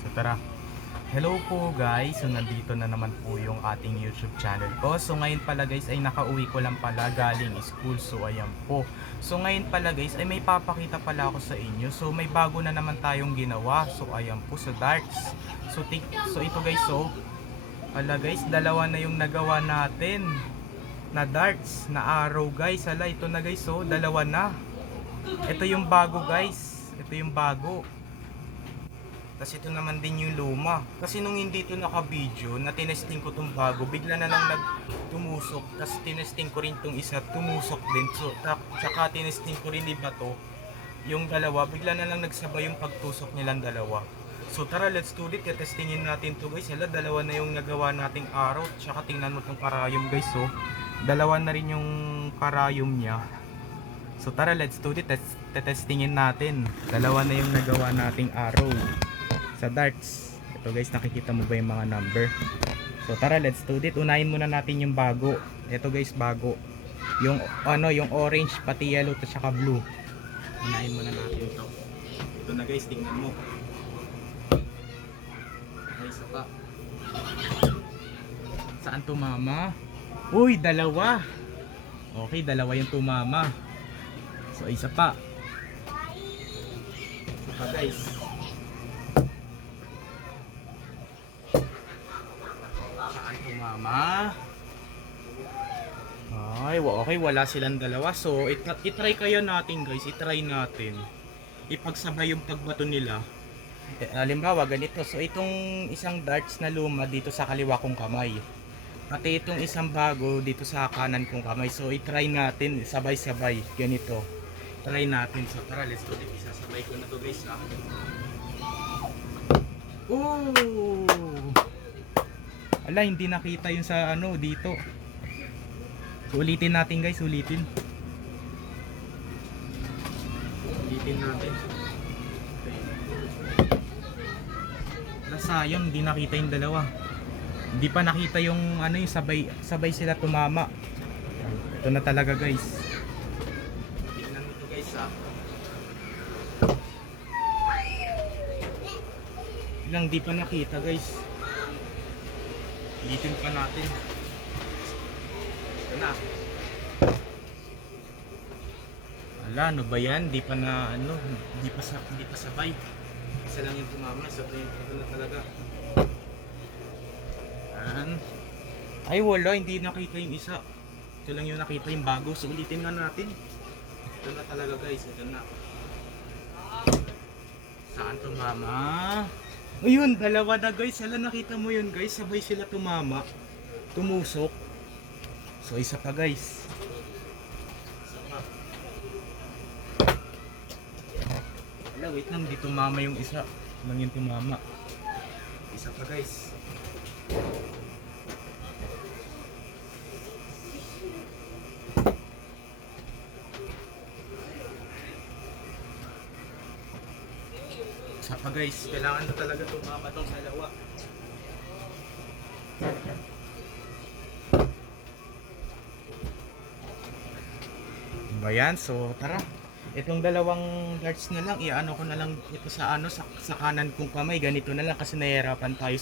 So tara. Hello po guys. So nandito na naman po yung ating YouTube channel ko. So ngayon pala guys ay nakauwi ko lang pala galing school. So ayan po. So ngayon pala guys ay may papakita pala ako sa inyo. So may bago na naman tayong ginawa. So ayan po sa darts. So ito guys, so pala guys, dalawa na yung nagawa natin na darts, na arrow guys. Hala, ito na guys, so dalawa na. Ito yung bago guys. Ito yung bago. Tapos ito naman din yung luma. Kasi nung hindi ito naka-video, na tinesting ko itong bago, bigla na lang nagtumusok. Tapos tinesting ko rin itong isa, tumusok din. So, tsaka tinesting ko rin iba to. Yung dalawa, bigla na lang nagsabay yung pagtusok nilang dalawa. So tara, let's do it. Testingin natin to guys. Hala, dalawa na yung nagawa nating araw. Tsaka tingnan mo itong karayom guys. So, dalawa na rin yung karayom niya. So tara, let's do it. Testingin natin. Dalawa na yung nagawa nating araw sa darts. Ito guys, nakikita mo ba yung mga number? So tara, let's do it. Unahin muna natin yung bago. Ito guys, bago. Yung yung orange pati yellow at saka blue. Unahin muna natin ito. Ito na guys, tingnan mo. Okay, isa pa. Saan tumama? Uy, dalawa. Okay, dalawa yung tumama. So isa pa. Isa pa guys. Saan tumama? Ay, okay, wala silang dalawa. So itry kaya natin guys, itry natin. Ipagsabay yung pagbato nila. Halimbawa ganito. So itong isang darts na luma dito sa kaliwa kong kamay. Pati itong isang bago dito sa kanan kong kamay. So itry natin sabay-sabay ganito. Try natin. So tara, let's do it. Isasabay ko na to guys ha. Oh! Ala, hindi nakita yung sa dito. So ulitin natin guys, ulitin. Ulitin natin. Ala, sayang, hindi nakita yung dalawa. Hindi pa nakita yung yung sabay sila tumama. Ito na talaga guys. Tingnan mo ito guys ha. Ilang di pa nakita guys. Ulitin pa natin. Ito na. Ala, ano ba yan? Di pa na di pa sabay. Isa lang yung tumama. So ito na talaga. Ay wala, hindi nakita yung isa. Ito lang yung nakita yung bago. So ulitin nga natin. Ito na talaga guys, ito na. Saan tumama? Ayun, dalawa na guys. Hala, nakita mo yun guys, sabay sila tumama. Tumusok. So isa pa guys. Isa pa. Hala, wait lang, di tumama yung isa. Lang yung tumama. Isa pa guys. Isa pa guys, kailangan na talaga tumama tong dalawa. Ba yan? So tara, itong dalawang darts na lang, iano ko na lang ito sa sa kanan kong kamay. Ganito na lang kasi nahihirapan tayo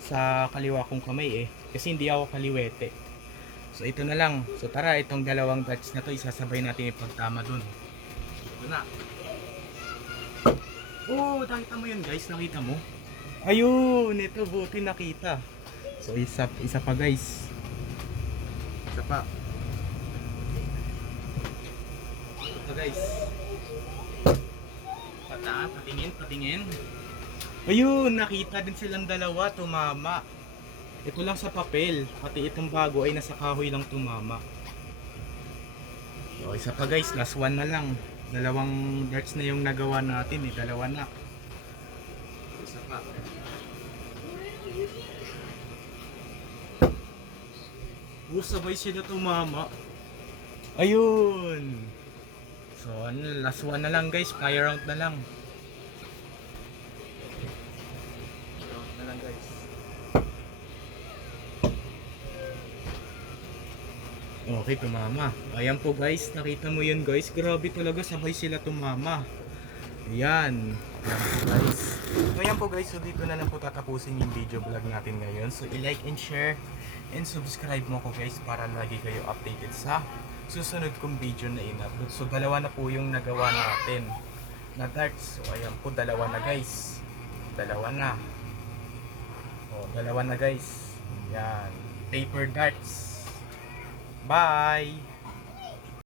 sa kaliwa kong kamay kasi hindi ako kaliwete. So ito na lang. So tara, itong dalawang darts na to isasabay natin ipagtama dun. Ito na. Oh, nakita mo yun guys, nakita mo? Ayun, ito buti nakita. So isa pa guys. Isa pa. Ito guys. Patingin. Ayun, nakita din silang dalawa, tumama. Ito lang sa papel, pati itong bago ay nasa kahoy lang tumama. So isa pa guys, last one na lang. Dalawang darts na yung nagawa natin dalawa na. Isa pa. Sabay sila tumama. Ayun. So last one na lang guys, fire round na lang. Round na lang guys. Okay, tumama. Ayan po guys, nakita mo yun guys. Grabe talaga, sabay sila tumama. Ayan. Ayan po guys. Ngayon po guys, so dito na lang po tatapusin yung video vlog natin ngayon. So i-like and share and subscribe mo ko guys para lagi kayo updated sa susunod kong video na in-upload. So dalawa na po yung nagawa natin na darts. So ayan po, dalawa na guys. Dalawa na. O, dalawa na guys. Yan. Paper darts. Bye!